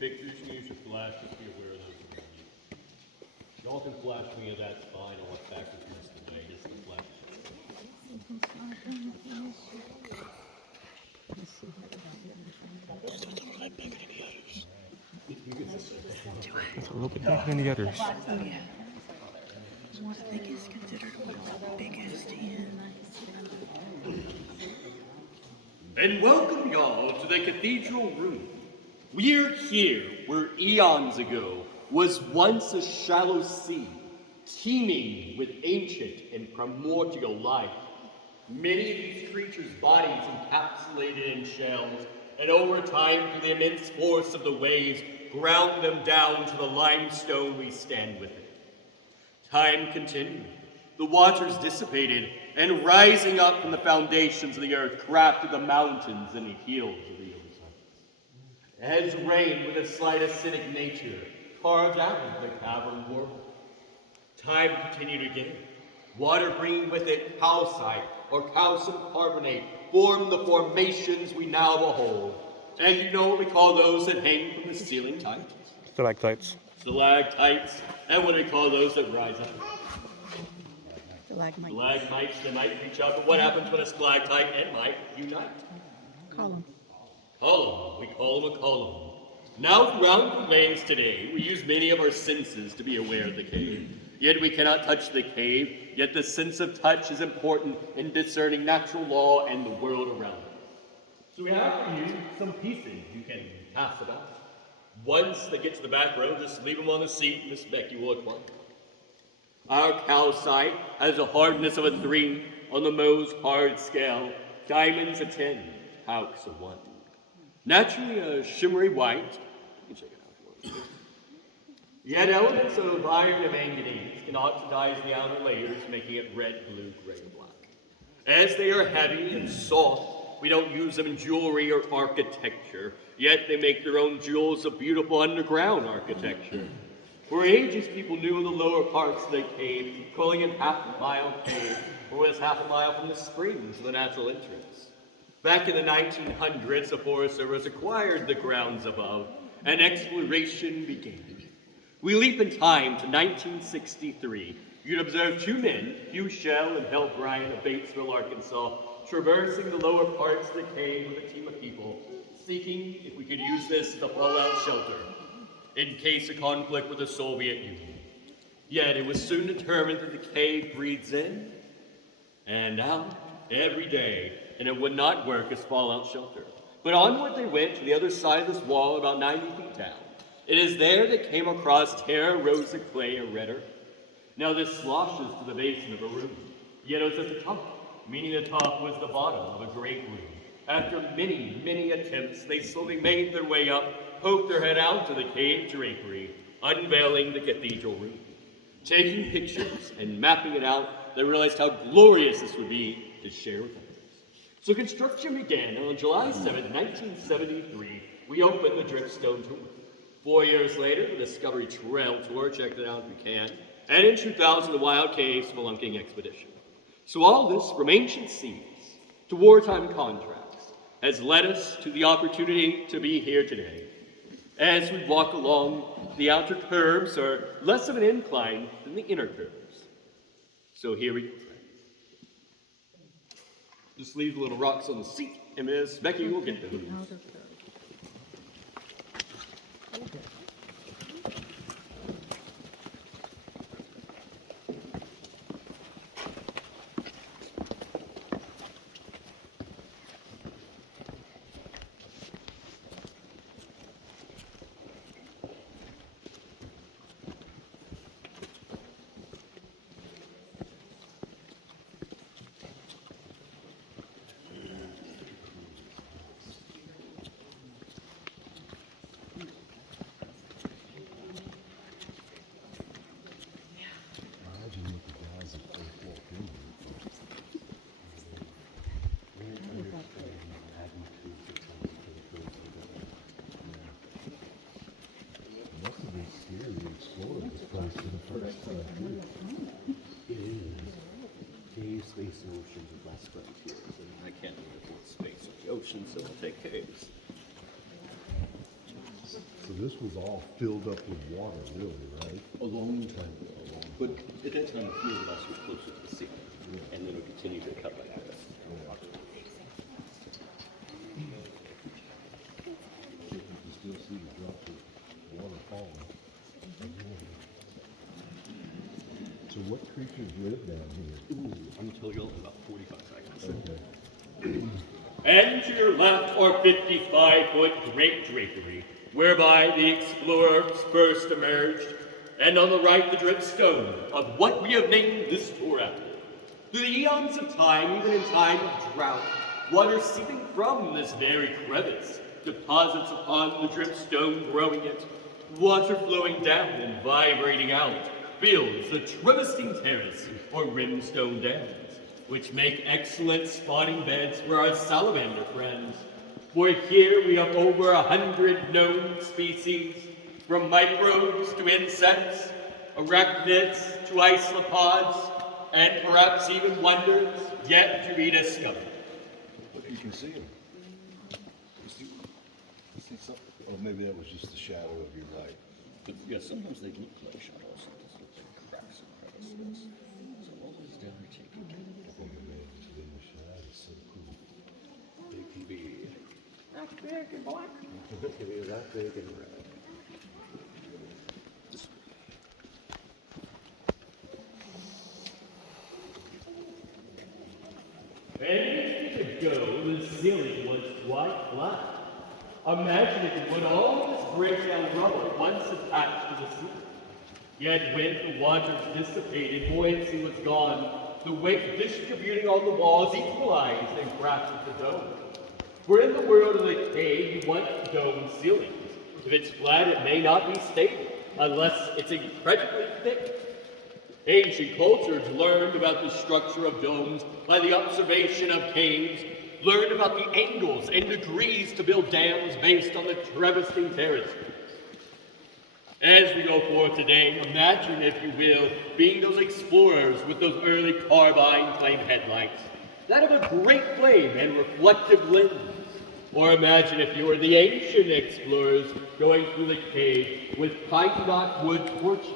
pictures, you use your flash, just be aware of those. Y'all can flash me, that's fine. I'll look back and miss the way. Just the flash. It's a little bit bigger than the others. Oh, yeah. I think it's considered one of the biggest in. And welcome y'all to the cathedral room. We're here where eons ago was once a shallow sea, teeming with ancient and primordial life. Many of these creatures' bodies encapsulated in shells, and over time, through the immense force of the waves, ground them down to the limestone we stand within. Time continued. The waters dissipated, and rising up from the foundations of the earth, crafted the mountains and the hills of the ozarks. As rain with its slight acidic nature carved out the cavern world. Time continued again. Water bringing with it calcite or calcium carbonate formed the formations we now behold. And you know what we call those that hang from the ceiling tight? Stalactites. Stalactites. And what do we call those that rise up? Stalagmites. Stalagmites, they might reach out, but what happens when a stalactite and mite unite? Column. Column. We call them a column. Now throughout the lands today, we use many of our senses to be aware of the cave. Yet we cannot touch the cave, yet the sense of touch is important in discerning natural law and the world around us. So we have for you some pieces you can pass about. Once they get to the back row, just leave them on the seat, Miss Becky will acquire. Our calcite has a hardness of a 3 on the Mohs hard scale, diamonds a 10, calx a 1. Naturally a shimmery white, you can check it out. Yet elements of iron and manganese can oxidize the outer layers, making it red, blue, gray, and black. As they are heavy and soft, we don't use them in jewelry or architecture, yet they make their own jewels of beautiful underground architecture. For ages, people knew the lower parts of the cave, calling it half a mile cave, or was half a mile from the springs, the natural entrance. Back in the 1900s, the Forest Service acquired the grounds above, and exploration began. We leap in time to 1963. You'd observe 2 men, Hugh Shell and Hal Bryant of Batesville, Arkansas, traversing the lower parts of the cave with a team of people, seeking if we could use this as a fallout shelter in case of conflict with the Soviet Union. Yet it was soon determined that the cave breathes in and out every day, and it would not work as fallout shelter. But onward they went to the other side of this wall, about 90 feet down. It is there they came across terra rosa clay or red earth. Now this sloshes to the basin of a room, yet it was at the top, meaning the top was the bottom of a great room. After many, many attempts, they slowly made their way up, poked their head out to the cave drapery, unveiling the cathedral room. Taking pictures and mapping it out, they realized how glorious this would be to share with others. So construction began, and on July 7, 1973, we opened the Dripstone Tour. 4 years later, the Discovery Trail Tour, check it out if you can, and in 2000, the Wild Cave Spelunking Expedition. So all this, from ancient scenes to wartime contracts, has led us to the opportunity to be here today. As we walk along, the outer curves are less of an incline than the inner curves. So here we go. Just leave the little rocks on the seat, and Miss Becky will get those. Space and oceans of last frontiers, and I can't live with space or the ocean, so I'll take caves. So this was all filled up with water, really, right? A long time ago. But at that time, the field house was closer to the sea. And then it would continue to cut like this. You can still see the drops of water falling. So what creatures live down here? Ooh, I'm gonna tell you all in about 45 seconds. Okay. And to your left are 55-foot great drapery, whereby the explorers first emerged, and on the right the dripstone of what we have named this tour after. Through the eons of time, even in time of drought, water seeping from this very crevice deposits upon the dripstone, growing it. Water flowing down and vibrating out builds the Trevesting Terrace or Rimstone Dams, which make excellent spawning beds for our salamander friends. For here we have over 100 known species, from microbes to insects, arachnids to isopods, and perhaps even wonders yet to be discovered. Look, you can see them. You see something? Oh, maybe that was just the shadow of your light. But yeah, sometimes they look like shadows. They look like cracks and crevices. So always down here taking care of Oh, man, it's in the shadow. It's so cool. it. It can be that big and black. It can be that big and red. Just Many years ago, the ceiling was quite flat. Imagine if it would all this breakdown rubble once attached to the ceiling. Yet when the waters dissipated, buoyancy was gone. The weight distributing on the walls equalized and crafted the dome. For in the world of the cave, you want dome ceilings. If it's flat, it may not be stable, unless it's incredibly thick. Ancient cultures learned about the structure of domes by the observation of caves, learned about the angles and degrees to build dams based on the Trevesting Terrace. As we go forth today, imagine, if you will, being those explorers with those early carbine flame headlights that have a great flame and reflective lens. Or imagine if you were the ancient explorers going through the cave with pine knot wood torches.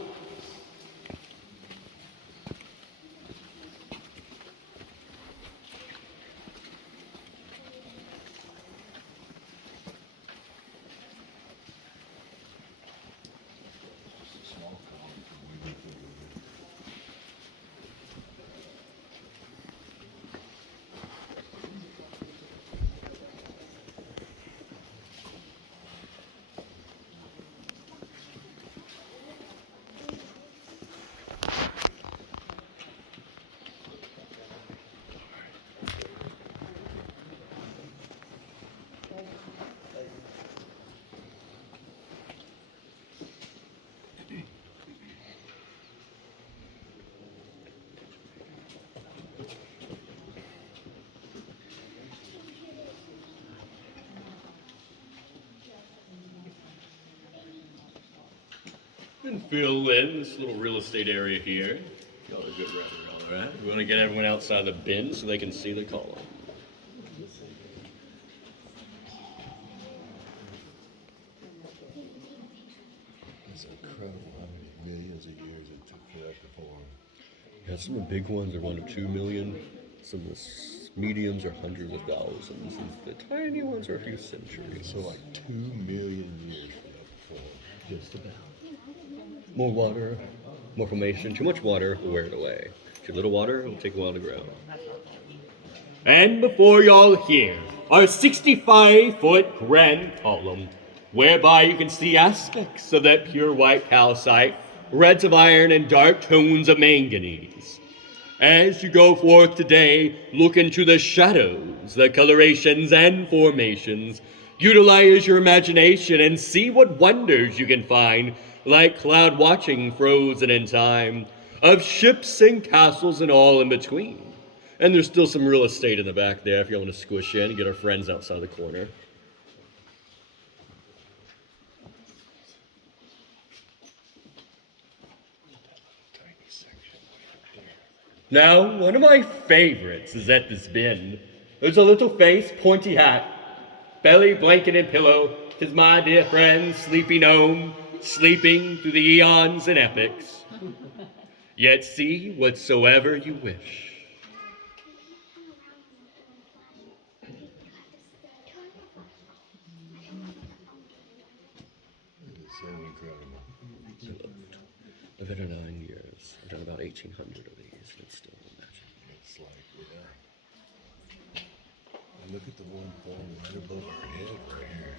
And fill in this little real estate area here. Got a good wrap around, right? We want to get everyone outside the bin so they can see the column. It's incredible how many millions of years it took for that to form. Yeah, some of the big ones are 1 to 2 million. Some of the mediums are hundreds of thousands. And the tiny ones are a few centuries. So like 2 million years for that to form. Just about. More water, more formation. Too much water will wear it away. Too little water, it'll take a while to grow. And before y'all here, our 65-foot grand column, whereby you can see aspects of that pure white calcite, reds of iron, and dark tones of manganese. As you go forth today, look into the shadows, the colorations, and formations. Utilize your imagination and see what wonders you can find, like cloud watching frozen in time, of ships and castles and all in between. And there's still some real estate in the back there if you want to squish in and get our friends outside the corner. Now, one of my favorites is at this bin. There's a little face, pointy hat, belly, blanket, and pillow, 'tis my dear friend, sleepy gnome, sleeping through the eons and epics. Yet see whatsoever you wish. It's so incredible. I've been here 9 years. I've done about 1,800 of these, and it's still magic. It's like, yeah. And look at the one falling right above our head right here.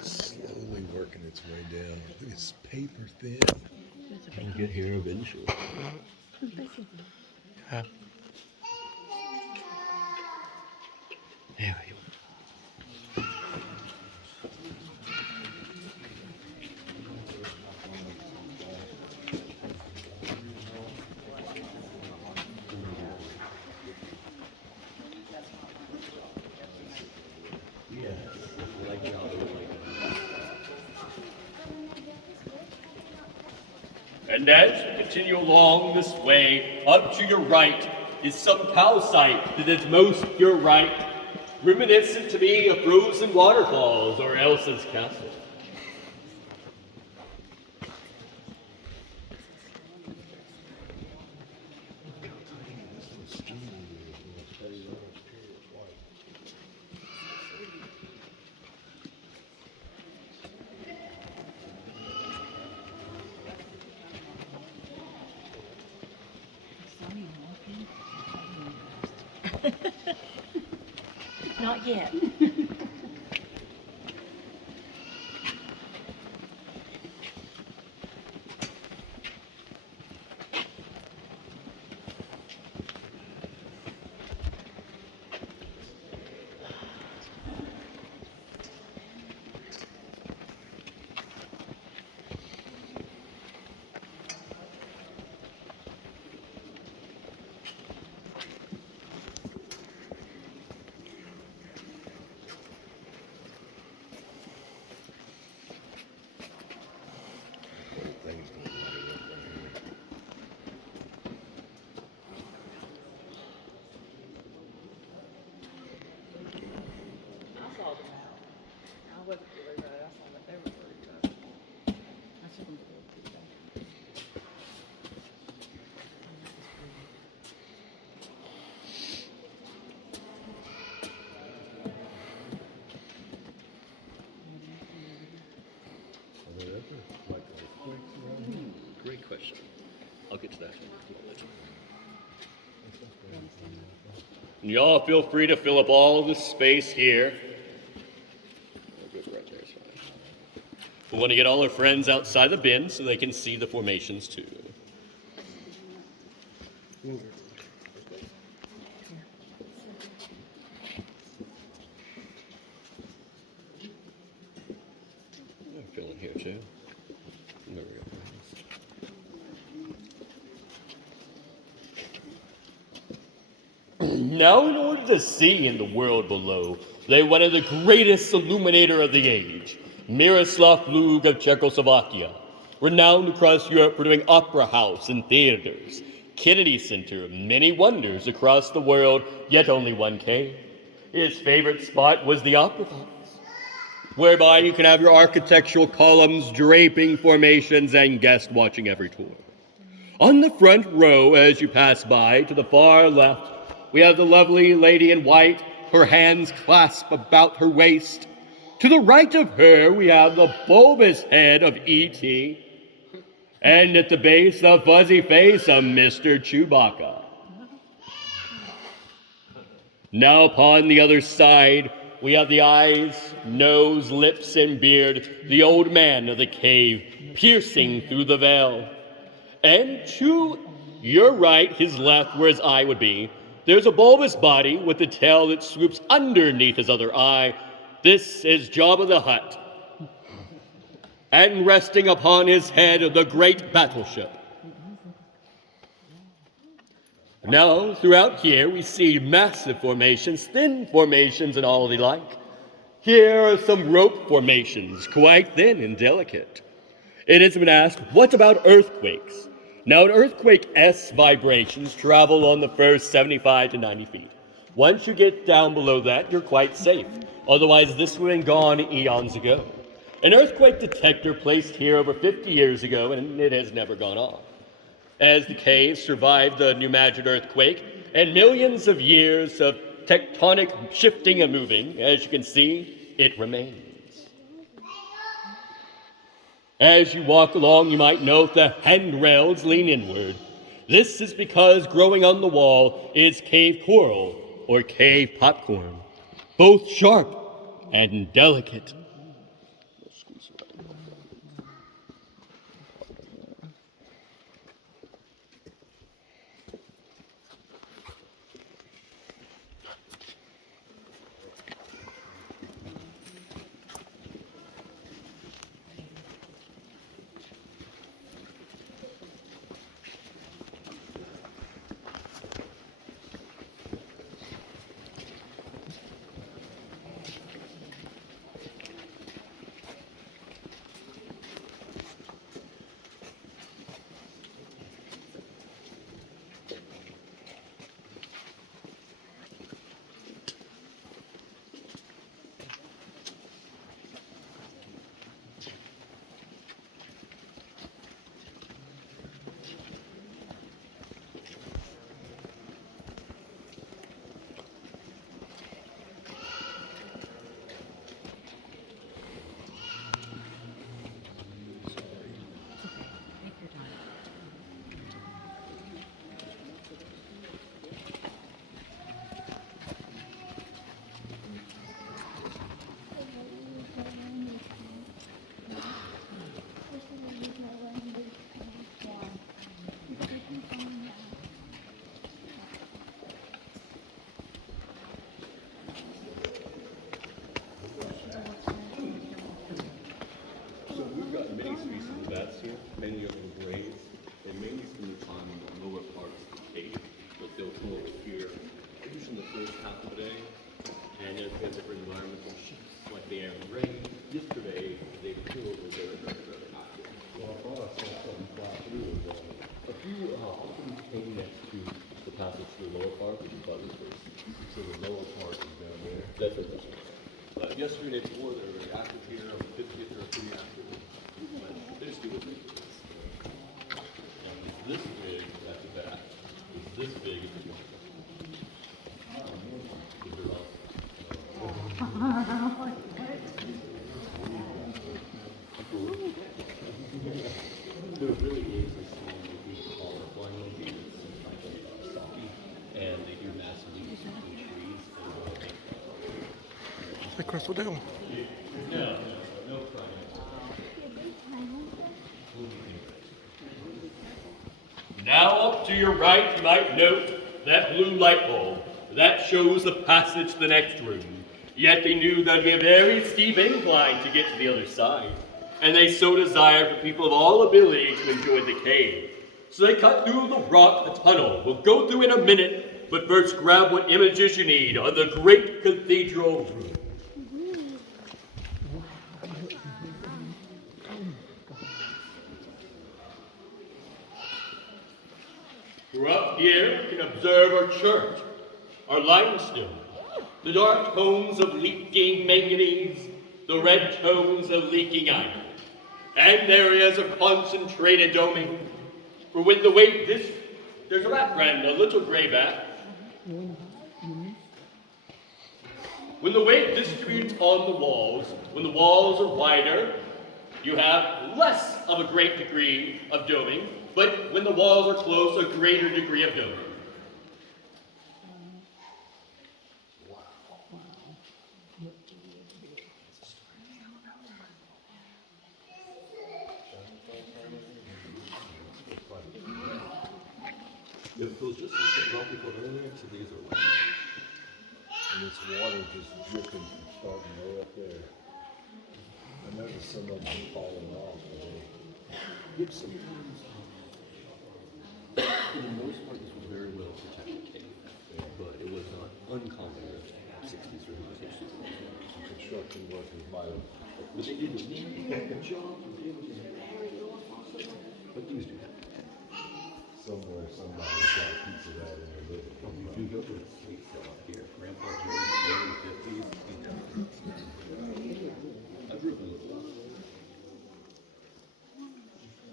Slowly working its way down. It's paper thin. I'll get here eventually. Huh? There we go. And as you continue along this way, up to your right is some calcite that is most pure right, reminiscent to me of frozen waterfalls or Elsa's castle. Not yet. Things gonna light up right here. I saw them out. I wasn't really bad. I saw that they were pretty tough. I took them to the Are there ever like earthquakes around here? Great question. I'll get to that in a moment. Y'all feel free to fill up all the space here. Oh, good, right there is fine. We want to get all our friends outside the bin so they can see the formations too. I'm feeling here too. There we go. Now, in order to see in the world below, they wanted the greatest illuminator of the age, Miroslav Lug of Czechoslovakia, renowned across Europe for doing opera house and theaters, Kennedy Center, many wonders across the world, yet only one came. His favorite spot was the opera box, whereby you can have your architectural columns, draping formations, and guest watching every tour. On the front row, as you pass by, to the far left, we have the lovely lady in white, her hands clasped about her waist. To the right of her, we have the bulbous head of E.T., and at the base, the fuzzy face of Mr. Chewbacca. Now upon the other side, we have the eyes, nose, lips, and beard, the old man of the cave, piercing through the veil. And to your right, his left, where his eye would be, there's a bulbous body with a tail that swoops underneath his other eye. This is Jabba the Hutt. And resting upon his head, the great battleship. Now, throughout here, we see massive formations, thin formations, and all the like. Here are some rope formations, quite thin and delicate. It has been asked, what about earthquakes? Now, an earthquake S vibrations travel on the first 75 to 90 feet. Once you get down below that, you're quite safe. Otherwise, this would have been gone eons ago. An earthquake detector placed here over 50 years ago, and it has never gone off. As the cave survived the New Madrid earthquake and millions of years of tectonic shifting and moving, as you can see, it remains. As you walk along, you might note the handrails lean inward. This is because growing on the wall is cave coral or cave popcorn, both sharp and delicate. So we've got many species of bats here, many of them grays, and mainly spend their time in the lower parts of the cave, but they'll come over here, usually in the first half of the day, and there's been different environmental shifts, like the air and rain. Yesterday, they flew over there very active. Well, I thought I saw something fly through as well. A few often came next to the passage to the lower part, which is Butler's Face. So the lower part is down there. That's it, that's it. But yesterday, day before, they were very active here. On the 50th, they were pretty active. But they just do what they do. And it's this big at the back. It's this big at the front. There really is this thing that we call a flying monkey. It's like stocky, and they do massive leaps between trees. Hey, Crystal Dale. No crying. Now, up to your right, you might note that blue light bulb. That shows the passage to the next room. Yet they knew that it'd be a very steep incline to get to the other side. And they so desired for people of all ability to enjoy the cave. So they cut through the rock, the tunnel. We'll go through in a minute, but first grab what images you need of the great cathedral room. We're up here, you can observe our church, our limestone, the dark tones of leaking manganese, the red tones of leaking iron, and areas of concentrated doming. For when the weight there's a rat friend, a little gray bat. When the weight distributes on the walls, when the walls are wider, you have less of a great degree of doming, but when the walls are close, a greater degree of doming. It feels just like the rock we put earlier, so these are wet. And this water just dripping from starting way up there. I noticed some of them falling off today. Which sometimes, for the most part, this was very well protected cave, but it was not uncommon in the 60s or 60s. Construction workers might have. But they did a job to be able to carry it off, but things do happen. somebody's got a piece of that in their living. If you go to a sweet sale up here, Grandpa Joe's early 50s, he never I grew up in the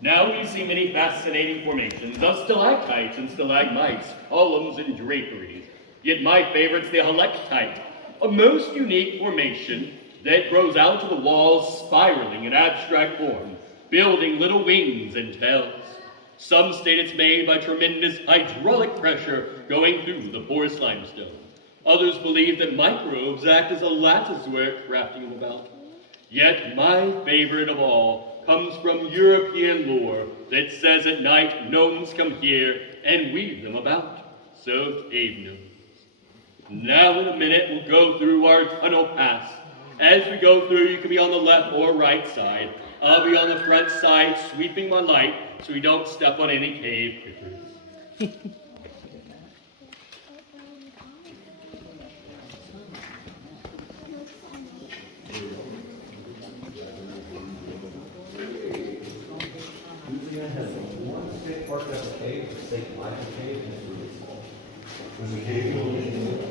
Now we see many fascinating formations of stalactites and stalagmites, columns and draperies. Yet my favorite's the halectite, a most unique formation that grows out of the walls spiraling in abstract form, building little wings and tails. Some state it's made by tremendous hydraulic pressure going through the porous limestone. Others believe that microbes act as a latticework crafting them about. Yet my favorite of all comes from European lore that says at night gnomes come here and weave them about. So cave gnomes. Now in a minute we'll go through our tunnel pass. As we go through, you can be on the left or right side. I'll be on the front side sweeping my light so we don't step on any cave critters.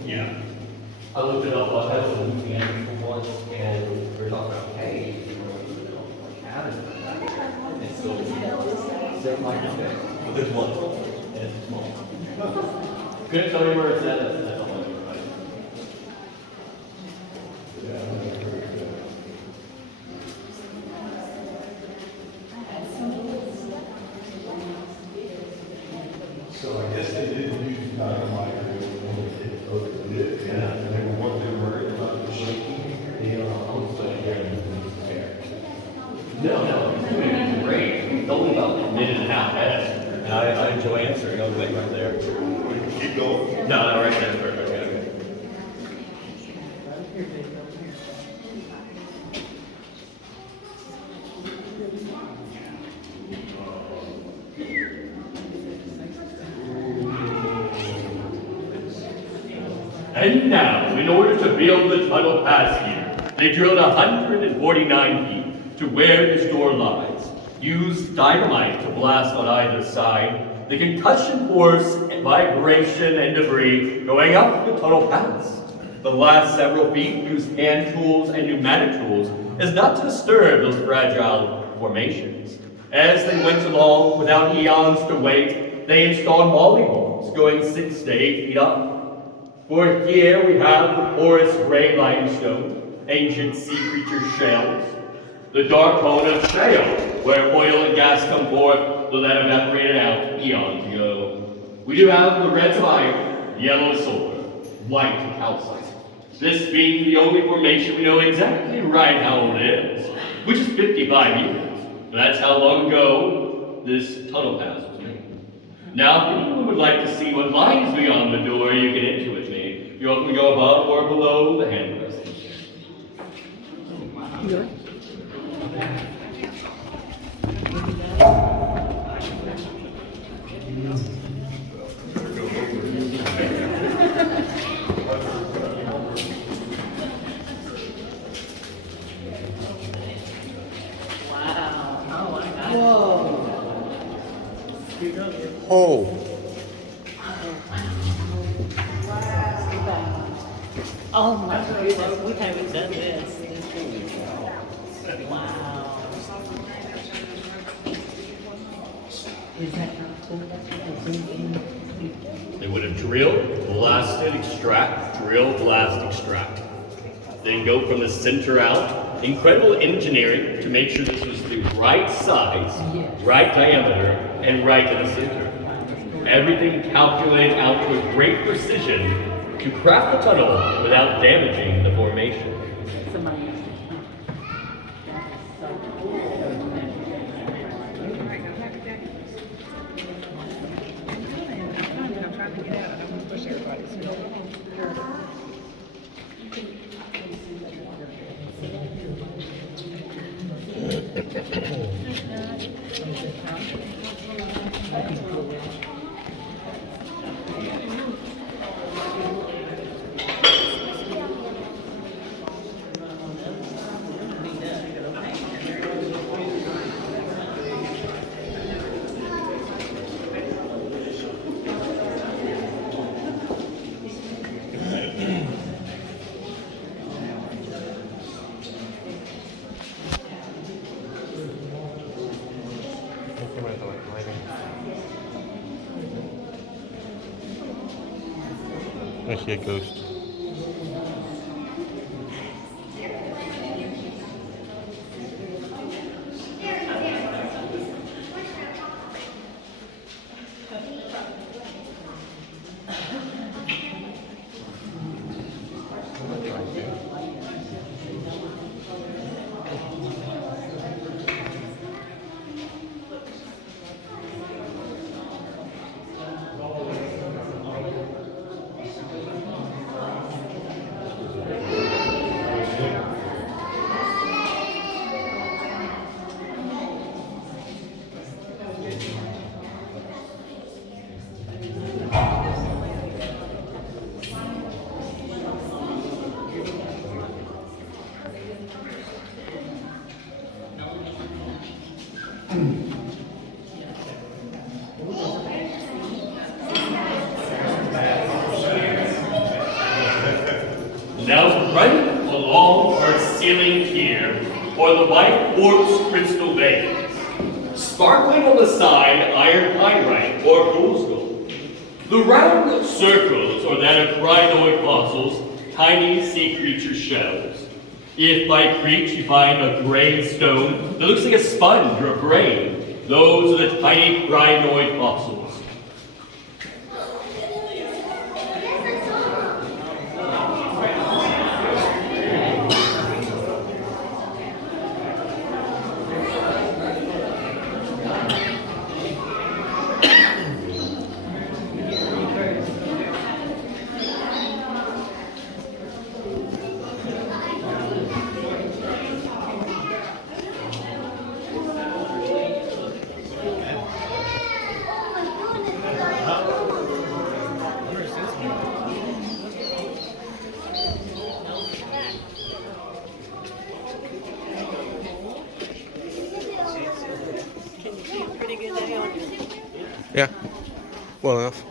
Yeah. I looked it up, I was looking at it for once, and we were talking about caves, it's still same like this, but there's one, and it's small. Couldn't tell you where it's at, that's all I know, right? So I guess they didn't use dynamite when they did it over the dip. Yeah. And they were what they were worried about the shaking. No, he's doing it great. He's only about a minute and a half ahead. And I enjoy answering. I was waiting right there. Keep going. No, right there is perfect. Okay. And now, in order to build the tunnel pass here, they drilled 149 feet to where this door lies, used dynamite to blast on either side, the concussion force, vibration, and debris going up the tunnel pass. The last several feet used hand tools and pneumatic tools as not to disturb those fragile formations. As they went along without eons to wait, they installed molly holes going 6 to 8 feet up. For here we have the porous gray limestone, ancient sea creature shells, the dark cone of shale, where oil and gas come forth, the lead evaporated out eons ago. We do have the reds of iron, yellow sulfur, white calcite. This being the only formation we know exactly right how old it is, which is 55 years. That's how long ago this tunnel pass was made. Now, if anyone would like to see what lies beyond the door, you can enter with me. You're welcome to go above or below the hand presses. Oh. Oh my goodness, we haven't done this. Wow. Is that not cool? They would have drilled, blasted, extract, drill, blast, extract. Then go from the center out. Incredible engineering to make sure this was the right size, right diameter, and right in the center. Everything calculated out to a great precision to craft the tunnel without damaging the formation. Somebody else. That is so cool. I'm trying to get out. I don't want to push everybody's I see a ghost. Now right along our ceiling here are the white quartz crystal veins. Sparkling on the side, iron pyrite or fool's gold. The round circles are that of crinoid fossils, tiny sea creature shells. If by creek you find a gray stone that looks like a sponge or a brain, those are the tiny crinoid fossils. Can you see it pretty good now? Yeah. Well enough.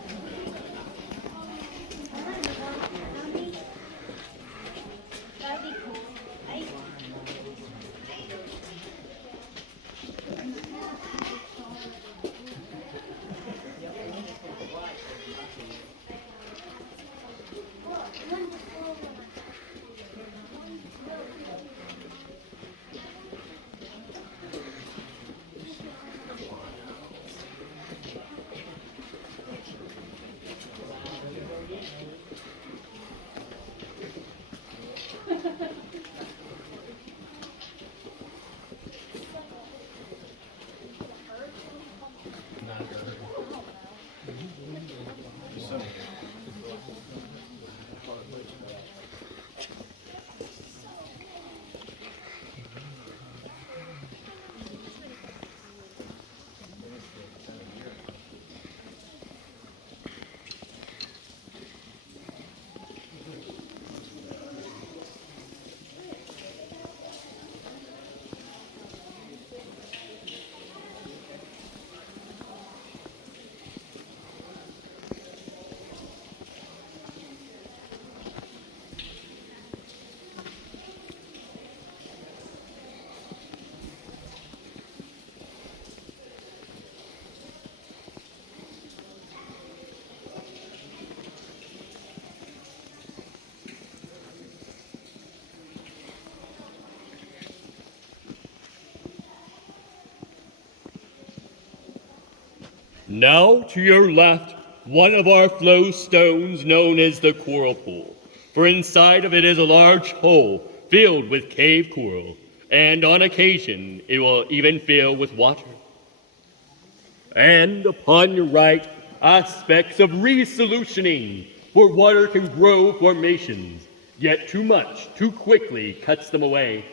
Now to your left, one of our flow stones known as the coral pool. For inside of it is a large hole filled with cave coral, and on occasion it will even fill with water. And upon your right, aspects of resolutioning, where water can grow formations, yet too much, too quickly cuts them away.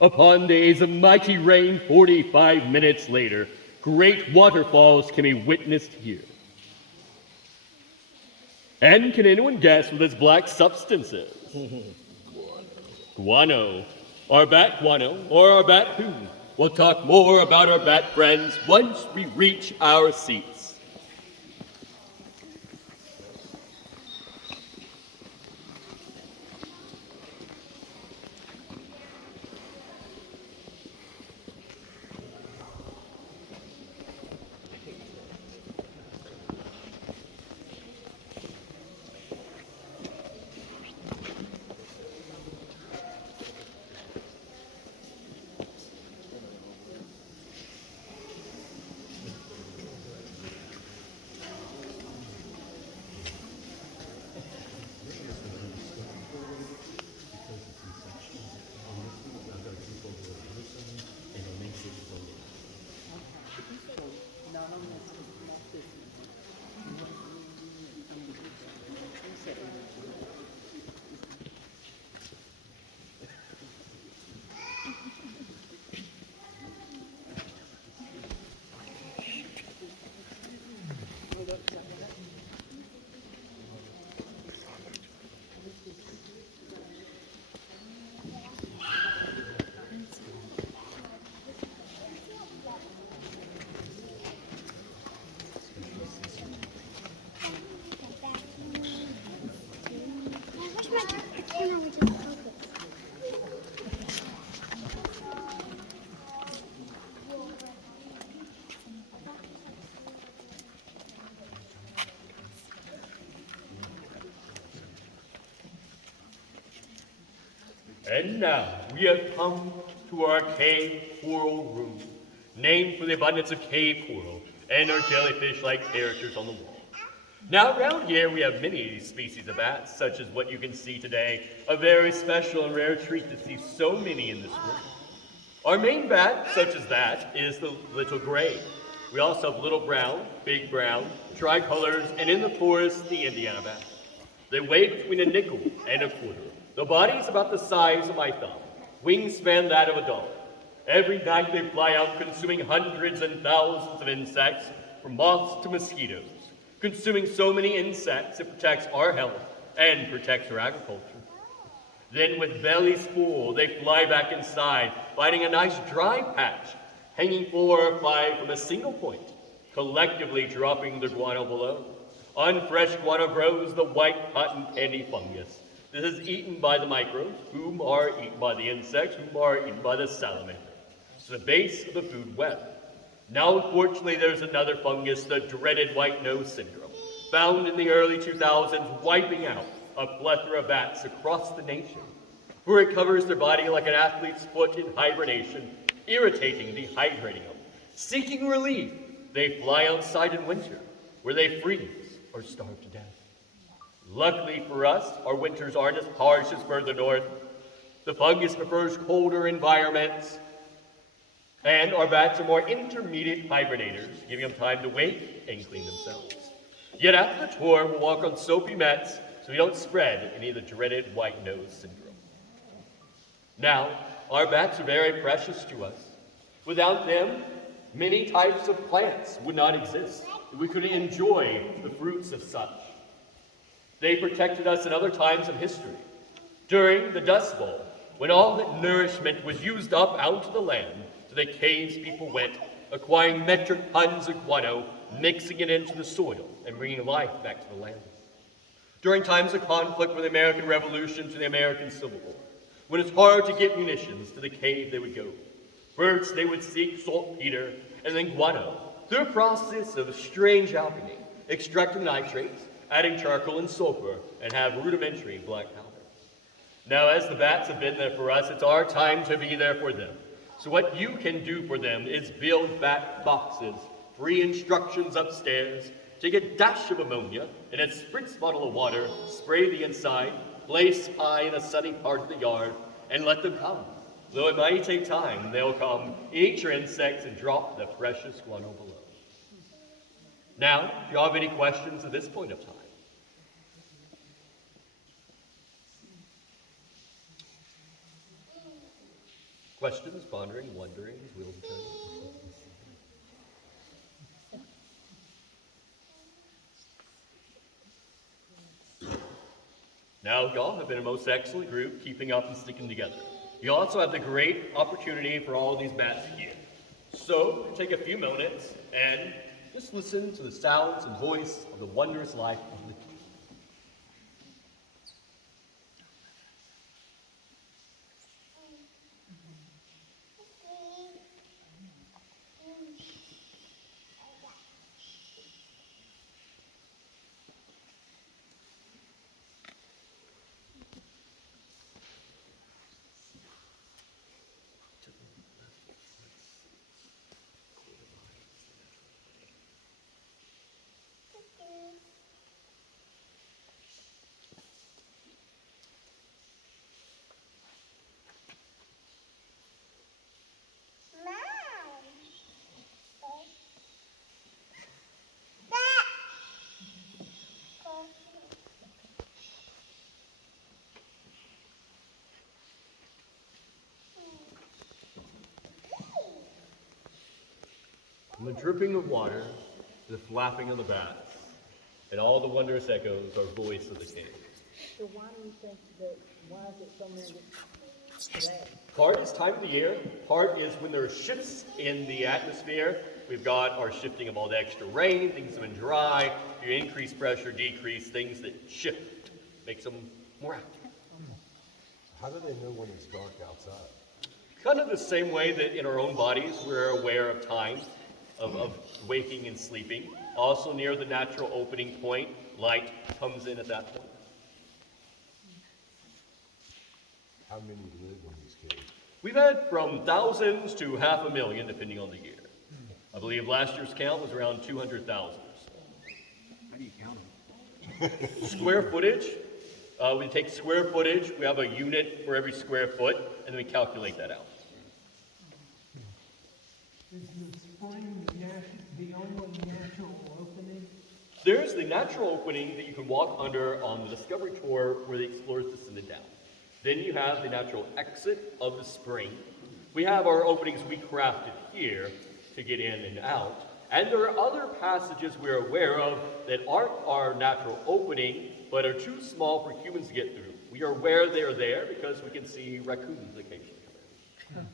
Upon days of mighty rain, 45 minutes later, great waterfalls can be witnessed here. And can anyone guess what this black substance is? Guano. Our bat guano, or our bat who? We'll talk more about our bat friends once we reach our seats. And now we have come to our cave coral room, named for the abundance of cave coral and our jellyfish-like characters on the wall. Now around here we have many species of bats, such as what you can see today, a very special and rare treat to see so many in this room. Our main bat, such as that, is the little gray. We also have little brown, big brown, tricolors, and in the forest, the Indiana bat. They weigh between a nickel and a quarter. The body is about the size of my thumb. Wingspan that of a dog. Every night they fly out consuming hundreds and thousands of insects, from moths to mosquitoes. Consuming so many insects, it protects our health and protects our agriculture. Then with bellies full, they fly back inside, finding a nice dry patch, hanging 4 or 5 from a single point, collectively dropping the guano below. On fresh guano grows the white cotton candy fungus. This is eaten by the microbes, whom are eaten by the insects, whom are eaten by the salamander. It's the base of the food web. Now, unfortunately, there's another fungus, the dreaded white nose syndrome, found in the early 2000s, wiping out a plethora of bats across the nation, where it covers their body like an athlete's foot in hibernation, irritating and dehydrating them. Seeking relief, they fly outside in winter, where they freeze or starve to death. Luckily for us, our winters aren't as harsh as further north. The fungus prefers colder environments, and our bats are more intermediate hibernators, giving them time to wake and clean themselves. Yet after the tour, we'll walk on soapy mats so we don't spread any of the dreaded white nose syndrome. Now, our bats are very precious to us. Without them, many types of plants would not exist. We couldn't enjoy the fruits of such. They protected us in other times of history. During the Dust Bowl, when all that nourishment was used up out to the land, to the caves people went, acquiring metric tons of guano, mixing it into the soil, and bringing life back to the land. During times of conflict from the American Revolution to the American Civil War, when it's hard to get munitions, to the cave they would go. First, they would seek saltpeter and then guano, through a process of strange alchemy, extracting nitrates, adding charcoal and sulfur, and have rudimentary black powder. Now, as the bats have been there for us, it's our time to be there for them. So what you can do for them is build bat boxes, free instructions upstairs, take a dash of ammonia and a spritz bottle of water, spray the inside, place high in a sunny part of the yard, and let them come. Though it might take time, they'll come, eat your insects, and drop the precious guano below. Now, if you have any questions at this point of time. Questions, pondering, wondering, wheels turning. Now, y'all have been a most excellent group, keeping up and sticking together. You also have the great opportunity for all these bats here. So, take a few minutes and just listen to the sounds and voice of the wondrous life of the key. From the dripping of water to the flapping of the bats, and all the wondrous echoes are voice of the cave. So why do you think that, why is it so many today? Part is time of the year, part is when there are shifts in the atmosphere. We've got our shifting of all the extra rain, things have been dry, you increase pressure, decrease, things that shift, makes them more active. How do they know when it's dark outside? Kind of the same way that in our own bodies we're aware of time, of waking and sleeping. Also near the natural opening point, light comes in at that point. How many live in this cave? We've had from thousands to 500,000, depending on the year. I believe last year's count was around 200,000. How do you count them? Square footage. We take square footage. We have a unit for every square foot, and then we calculate that out. Is the spring the only natural opening? There's the natural opening that you can walk under on the Discovery Tour where the explorers descended down. Then you have the natural exit of the spring. We have our openings we crafted here to get in and out. And there are other passages we're aware of that aren't our natural opening, but are too small for humans to get through. We are aware they are there because we can see raccoons occasionally come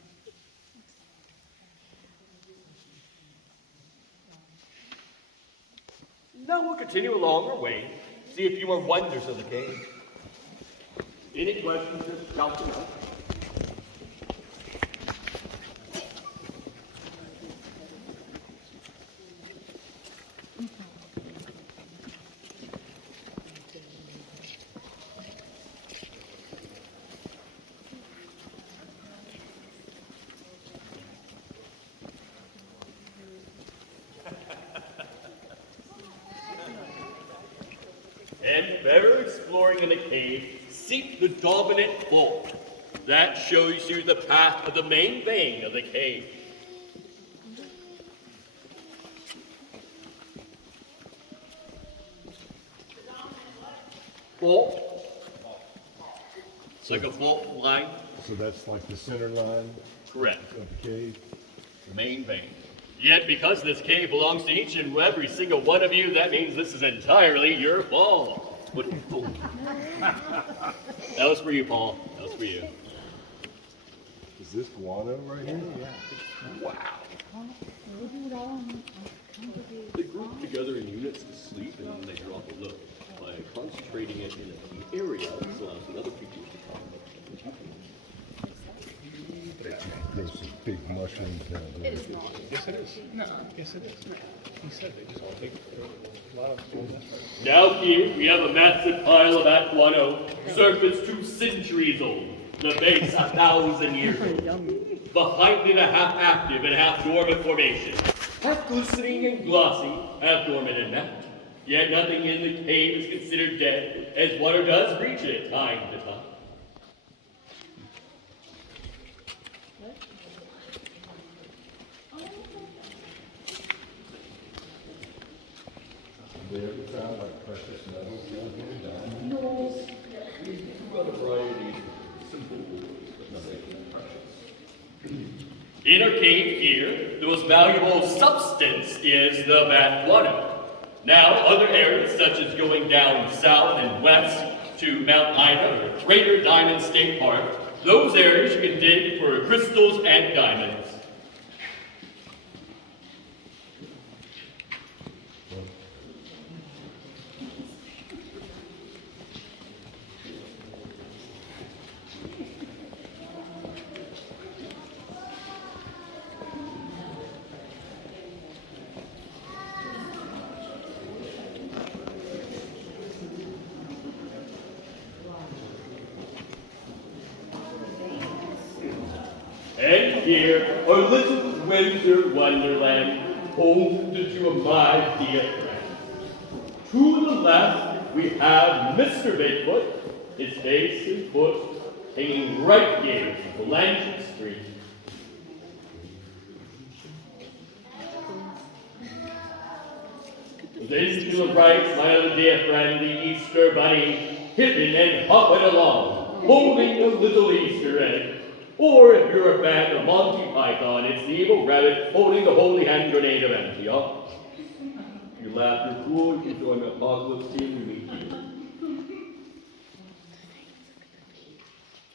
in. Now we'll continue along our way, see a few more wonders of the cave. Any questions, just shout them out. And if ever exploring in a cave, seek the dominant bulk. That shows you the path of the main vein of the cave. Bolt. It's like a bolt line. So that's like the center line Correct. of the cave? The main vein. Yet because this cave belongs to each and every single one of you, that means this is entirely your fault. But, oh. That was for you, Paul. That was for you. Is this guano right here? Wow. They group together in units to sleep and then they drop a load. By concentrating it in a key area, this allows the other creatures to come up. There's some big mushrooms down there. Yes, it is. No. Yes, it is. He said they just all take a lot of mushrooms. Now here we have a massive pile of that guano, surface 2 centuries old, the base 1,000 years old. Behind it a half-active and half-dormant formation, half glistening and glossy, half dormant and not. Yet nothing in the cave is considered dead, as water does reach it at time to time. They ever found like precious metals down here? Well, a variety of simple ores, but nothing precious. In our cave here, the most valuable substance is the vat guano. Now, other areas, such as going down south and west to Mount Ida or Greater Diamond State Park, those areas you can dig for crystals and diamonds. And here, our little winter wonderland, home to my dear friends. To the left, we have Mr. Bigfoot, his face and foot hanging right here from Blanchard Springs. Then to the right, my other dear friend, the Easter Bunny, hipping and hopping along, holding a little Easter egg. Or if you're a fan of Monty Python, it's the evil rabbit holding the holy hand grenade of Antioch. If you laugh, you're cool, you can join the apocalypse team, we meet you.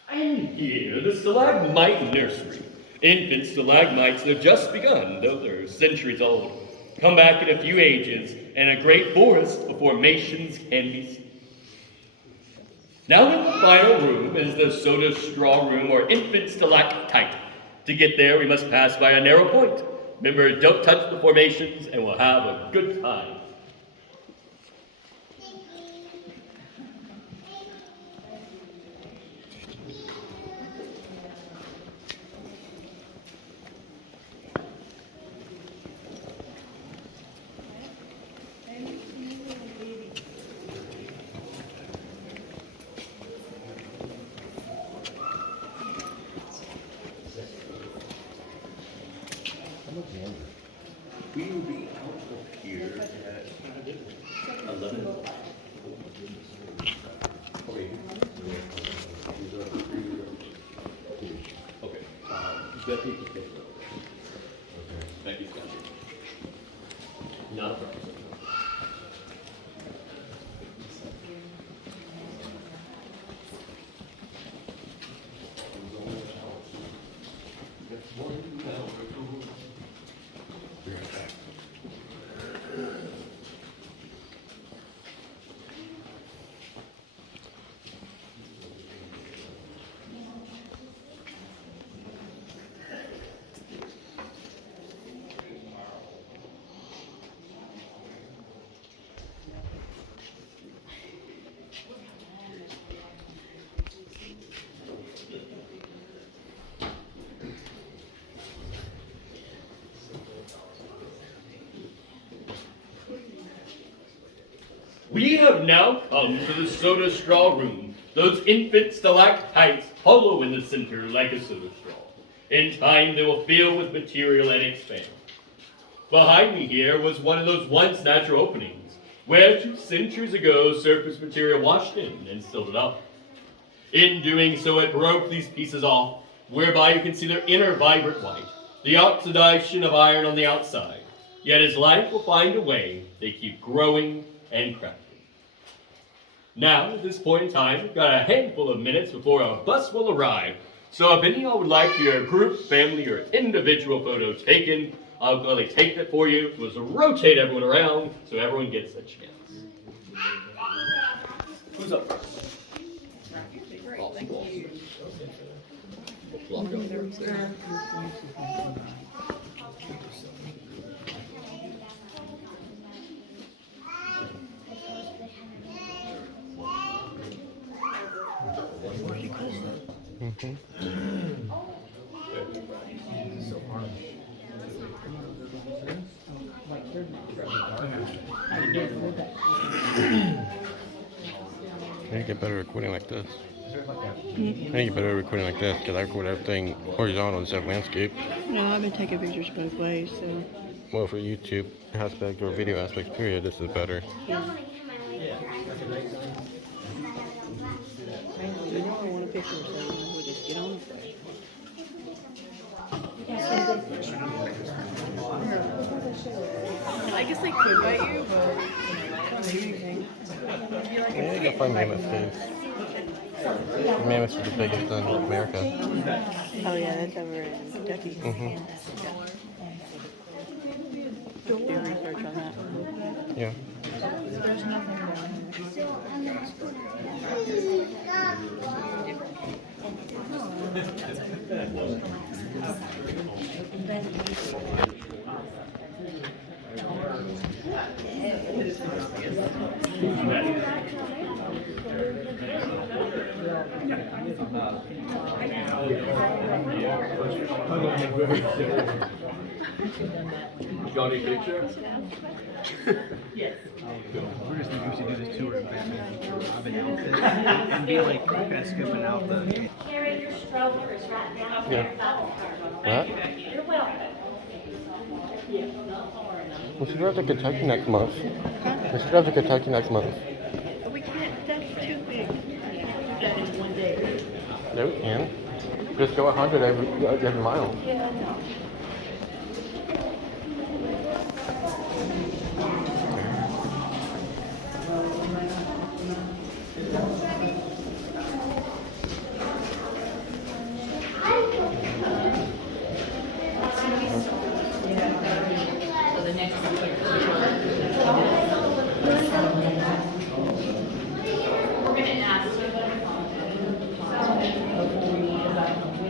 And here, the stalagmite nursery. Infant stalagmites that have just begun, though they're centuries old. Come back in a few ages, and a great forest of formations can be seen. Now in the final room is the soda straw room or infant stalactite. To get there, we must pass by a narrow point. Remember, don't touch the formations, and we'll have a good time. That piece of paper. Thank you, Scott. Not a problem. We have now come to the soda straw room, those infant stalactites hollow in the center like a soda straw. In time, they will fill with material and expand. Behind me here was one of those once natural openings, where 2 centuries ago surface material washed in and filled it up. In doing so, it broke these pieces off, whereby you can see their inner vibrant white, the oxidation of iron on the outside. Yet as life will find a way, they keep growing and cracking. Now, at this point in time, we've got a handful of minutes before our bus will arrive. So if any of y'all would like your group, family, or individual photo taken, I'll gladly take that for you. We'll just rotate everyone around so everyone gets a chance. Who's up first? Thank you. I need to get better at recording like this. I need to get better at recording like this because I record everything horizontal instead of landscape. No, I've been taking pictures both ways, so. Well, for YouTube aspect or video aspects, period, this is better. Yeah. You know I want a picture, so we'll just get on it. I guess they could bite you, but I don't do anything. Yeah, you gotta find mammoth caves. Mammoths are the biggest in America. Oh yeah, that's over in Kentucky. Do research on that. Yeah. Got any picture? We're just used to do this tour in Batman outfit and be like kind of scooping out the. Carrie, your stroller is right down Yeah. there. What? You're welcome. We should drive to Kentucky next month. We should drive to Kentucky next month. But we can't, that's too big. That is one day. No, we can. Just go 100 every mile. Yeah, I know.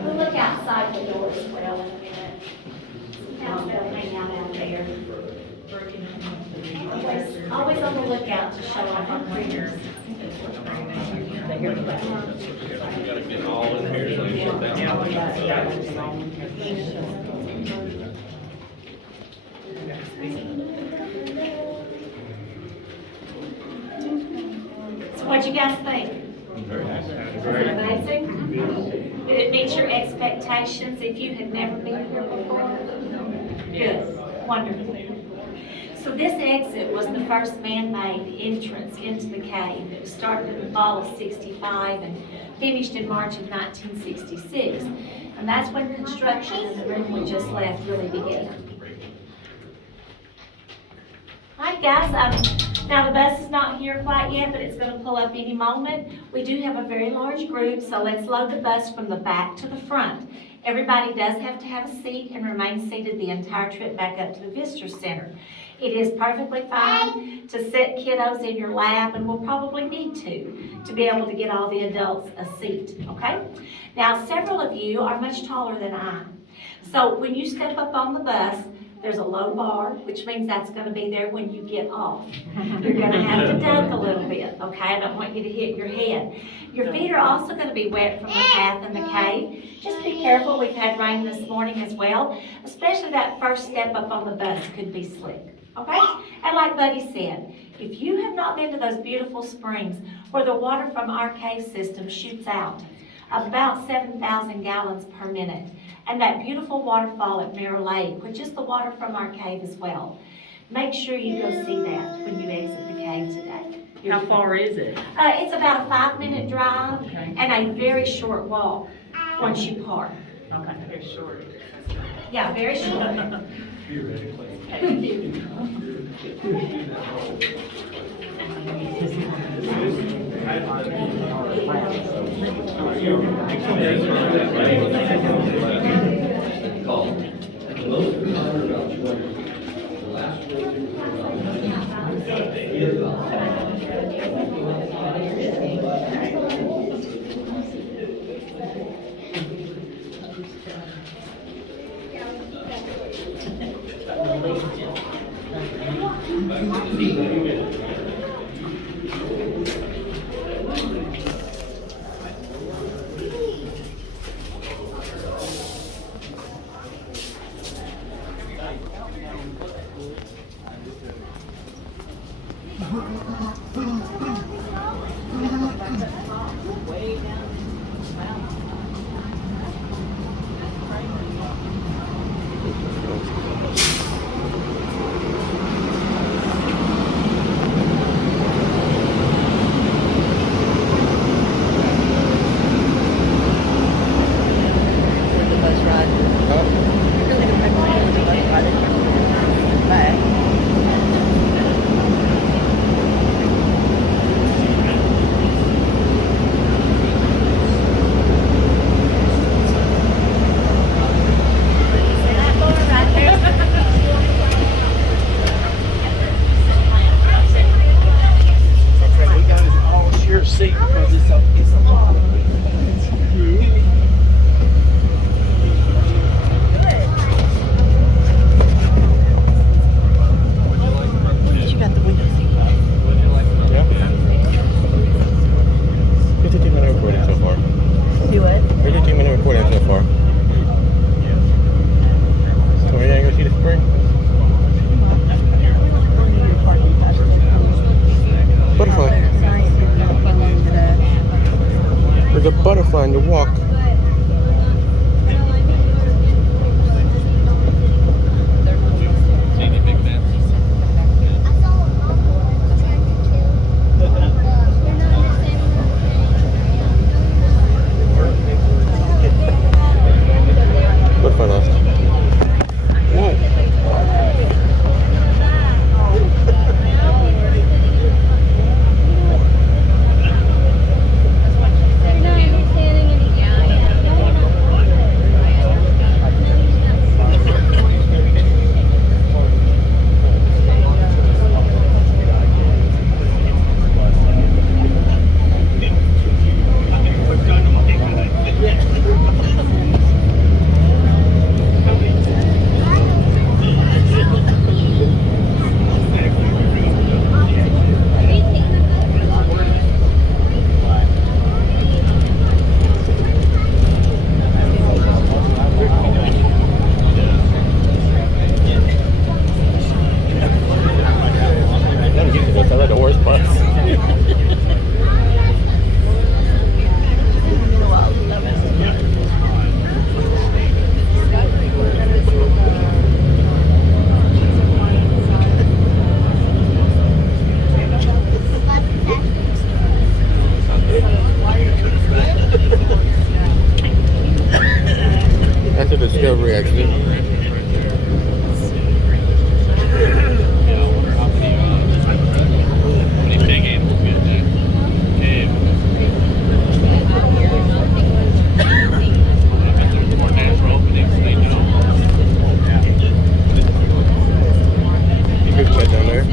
We'll look outside the door as well in a minute. Sometimes they'll hang out there. Always on the lookout to show off our critters. Gotta get all in here so you shut down. So what'd you guys think? Amazing? Did it meet your expectations if you had never been here before? Good, wonderful. So this exit was the first man-made entrance into the cave. It was started in the fall of '65 and finished in March of 1966. And that's when construction in the room we just left really began. Hi guys, now the bus is not here quite yet, but it's gonna pull up any moment. We do have a very large group, so let's load the bus from the back to the front. Everybody does have to have a seat and remain seated the entire trip back up to the Visitor Center. It is perfectly fine to sit kiddos in your lap, and we'll probably need to be able to get all the adults a seat, okay? Now, several of you are much taller than I am. So when you step up on the bus, there's a low bar, which means that's gonna be there when you get off. You're gonna have to duck a little bit, okay? I don't want you to hit your head. Your feet are also gonna be wet from the path in the cave. Just be careful, we've had rain this morning as well, especially that first step up on the bus could be slick, okay? And like Buddy said, if you have not been to those beautiful springs where the water from our cave system shoots out about 7,000 gallons per minute, and that beautiful waterfall at Mirror Lake, which is the water from our cave as well. Make sure you go see that when you exit the cave today. How far is it? It's about a 5-minute drive and a very short walk once you park. Okay, very short. Yeah, very short. Butterfly in the walk. Butterfly lost. Whoa. Yeah. actually. Big animals get in that cave. I bet there's more natural openings than they know. You could put down there.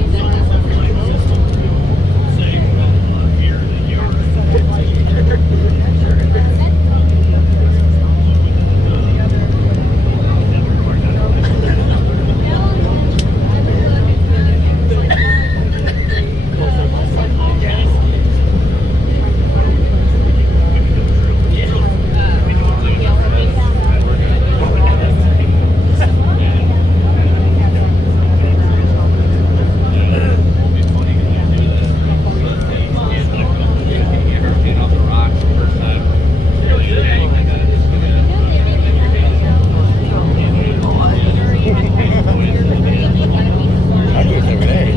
I do this every day.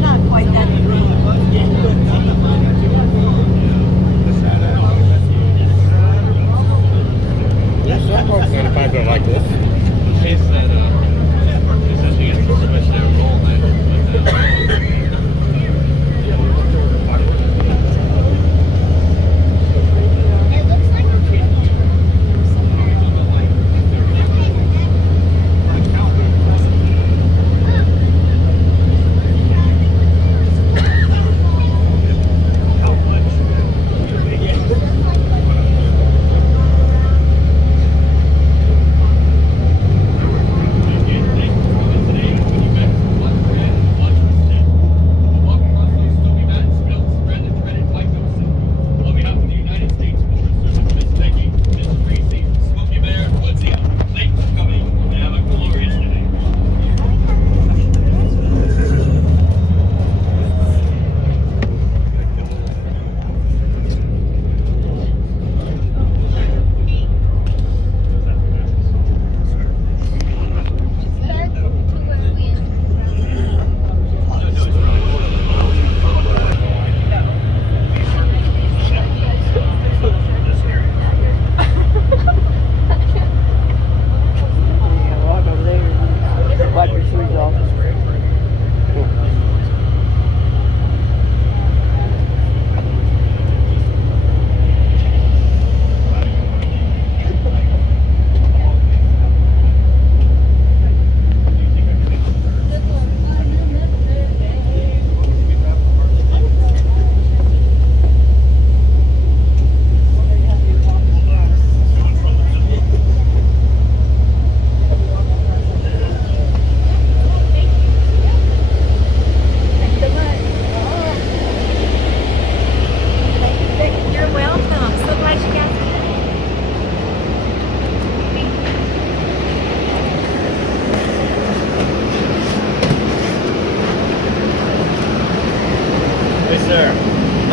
Not quite that There's some parts of 95 that are like this. She said she gets to switch their goal night.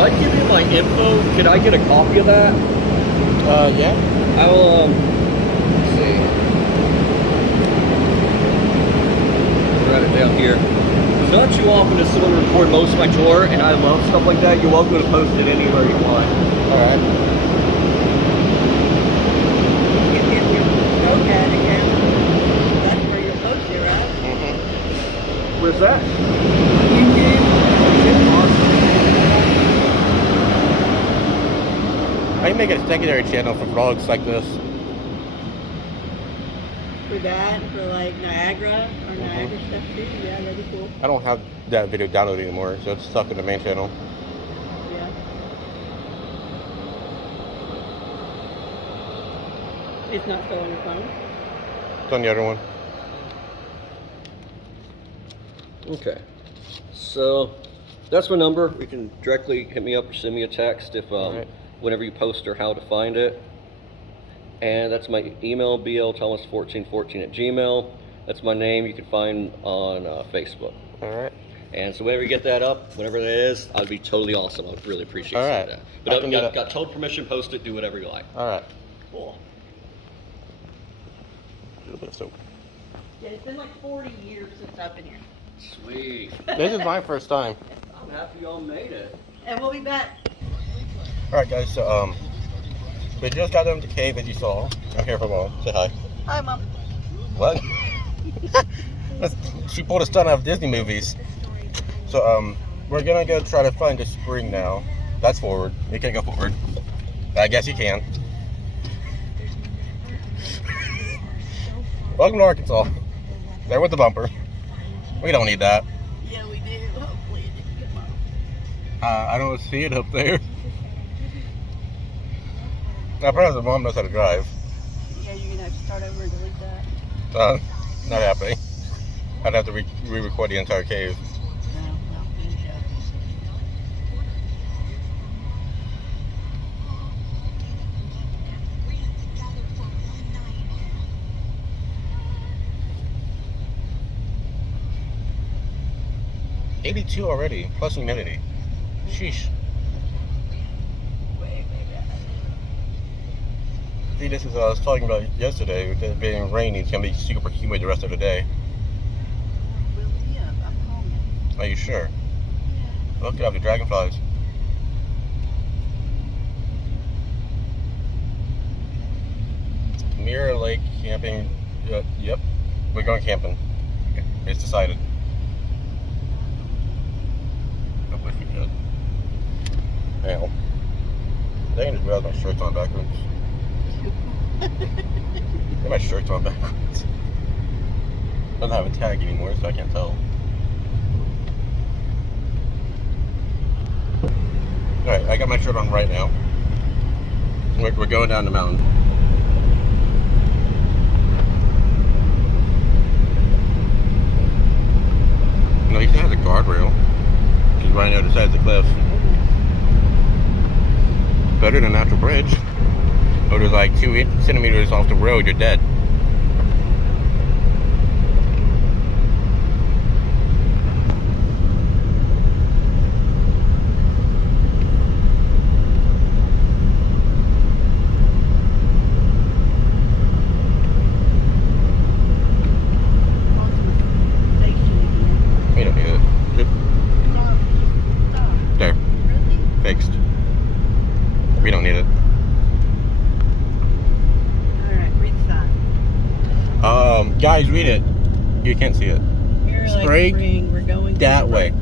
Can I give you my info? Can I get a copy of that? Yeah. I will, let's see. Write it down here. It's not too often that someone record most of my tour, and I love stuff like that. You're welcome to post it anywhere you want. Alright. That's where you're posted, right? Where's that? I can make a secondary channel for vlogs like this. For that, for like Niagara or Niagara stuff too. Yeah, that'd be cool. I don't have that video downloaded anymore, so it's stuck in the main channel. Yeah. It's not still on your phone? It's on the other one. Okay. So that's my number. You can directly hit me up or send me a text if Alright. whenever you post or how to find it. And that's my email, blthomas1414@gmail. That's my name. You can find on Facebook. Alright. And so whenever you get that up, whatever that is, I'd be totally awesome. I'd really appreciate Alright. that. I But can I've do got total permission. Post it. Do whatever you like. Alright. Cool. A little bit of soap. Yeah, it's been like 40 years since I've been here. Sweet. This is my first time. I'm happy y'all made it. And we'll be back. Alright guys, so We just got them to cave as you saw. I'm here for Mom. Say hi. Hi, Mom. What? She pulled a stunt out of Disney movies. So, we're gonna go try to find a spring now. That's forward. You can't go forward. I guess you can. Welcome to Arkansas. There with the bumper. We don't need that. Yeah, we do. Hopefully it didn't come off. I don't see it up there. Apparently, Mom knows how to drive. Yeah, you're gonna have to start over and delete that. Not happening. I'd have to re-record the entire cave. No, good job. 82 already, plus humidity. Sheesh. Way back. See, this is what I was talking about yesterday. With it being rainy, it's going to be super humid the rest of the day. Well, yeah, I'm home. Are you sure? Look up the dragonflies. Mirror Lake camping. Yep, we're going camping. It's decided. I wish we could. Ow. They can just realize my shirt's on backwards. My shirt's on backwards. Doesn't have a tag anymore, so I can't tell. Alright, I got my shirt on right now. We're going down the mountain. No, you can have the guardrail. Which is right on the other side of the cliff. Better than a natural bridge. Or there's like 2 centimeters off the road, you're dead. We don't need it. There. Fixed. We don't need it. Alright, read the sign. Guys, read it. You can't see it. Mirror Lake Straight Spring, we're going that way.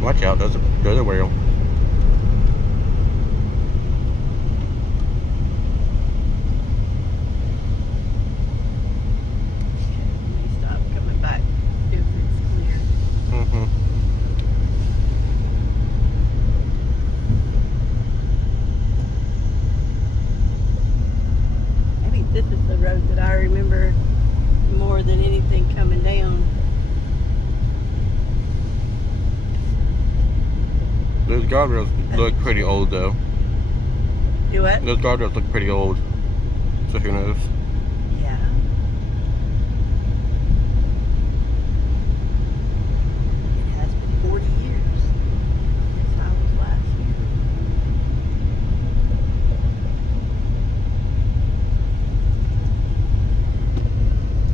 Watch out, there's a whale. Stop coming back if it's clear. Mm-hmm. Maybe this is the road that I remember more than anything coming down. Those guardrails look pretty old though. Do what? Those guardrails look pretty old. So who knows? Yeah. It has been 40 years since I was last here.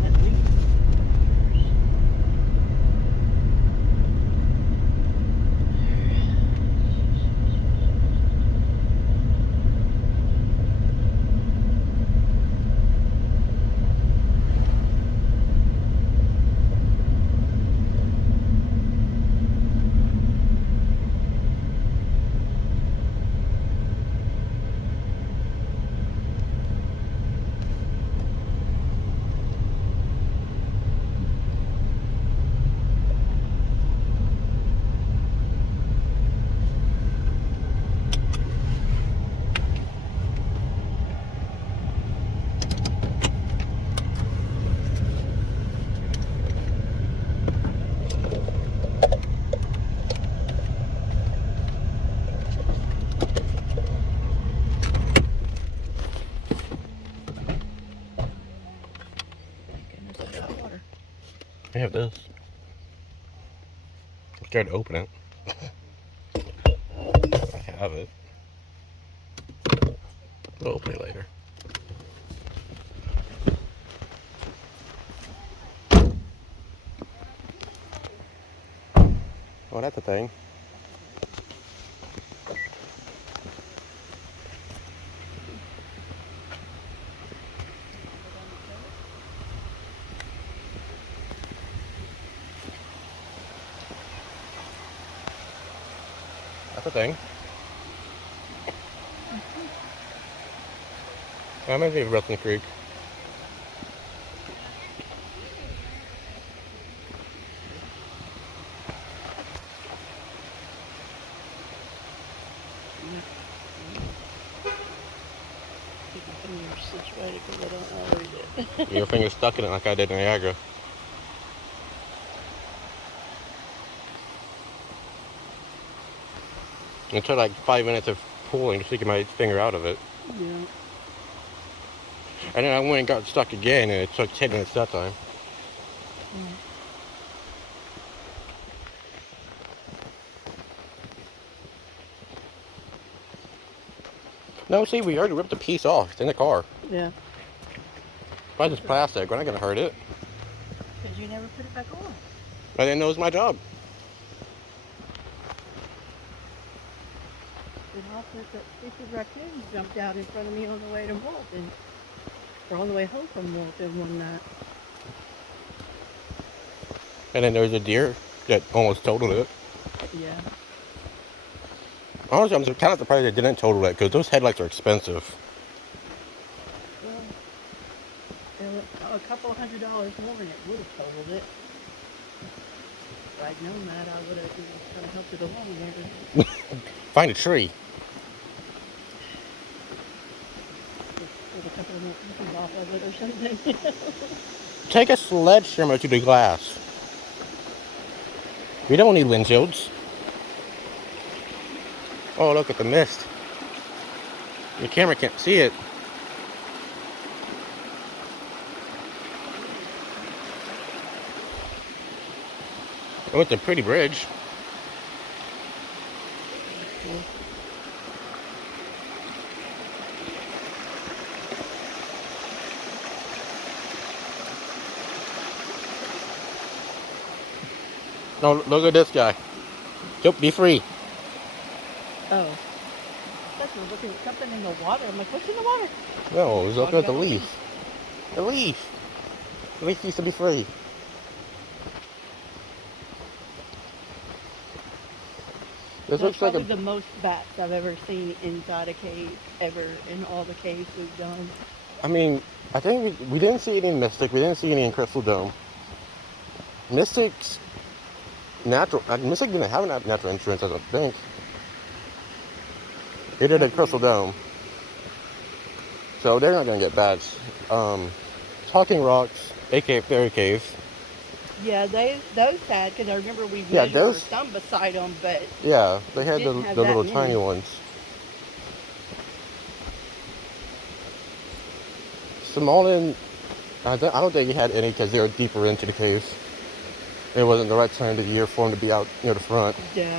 At least. I have this. I'm scared to open it. I have it. We'll open it later. Oh, that's a thing. That's a thing. I'm gonna leave Wrestling Creek. Keep my fingers situated because I don't know how to read it. Your finger's stuck in it like I did in Niagara. It took like 5 minutes of pulling just to get my finger out of it. Yeah. And then I went and got stuck again, and it took 10 minutes that time. No, see, we already ripped a piece off. It's in the car. Yeah. Why is this plastic? We're not gonna hurt it. Because you never put it back on. I didn't know it was my job. And also, that stupid raccoon jumped out in front of me on the way to Walton. Or on the way home from Walton one night. And then there was a deer that almost totaled it. Yeah. Honestly, I'm kind of surprised they didn't total it because those headlights are expensive. Well, they were a couple $100 more and it would have totaled it. If I'd known that, I would have kind of helped it along there. Find a tree. With a couple more pieces off of it or something. Take a sledgehammer to the glass. We don't need windshields. Oh, look at the mist. Your camera can't see it. Oh, it's a pretty bridge. No, look at this guy. Yep, be free. Oh. I thought you were looking at something in the water. I'm like, what's in the water? No, I was looking at the leaf. The leaf. The leaf used to be free. This That's looks like probably a... the most bats I've ever seen inside a cave ever in all the caves we've done. I mean, I think we didn't see any in Mystic. We didn't see any in Crystal Dome. Mystic's natural... Mystic didn't have a natural entrance, I don't think. It did at Crystal Dome. So they're not going to get bats. Talking Rocks, aka Fairy Cave. Yeah, those had, because I remember we Yeah, measured those- some beside them, but Yeah, they had the Didn't have little that tiny many. ones. Smolin, I don't think he had any because they were deeper into the cave. It wasn't the right time of the year for them to be out near the front. yeah.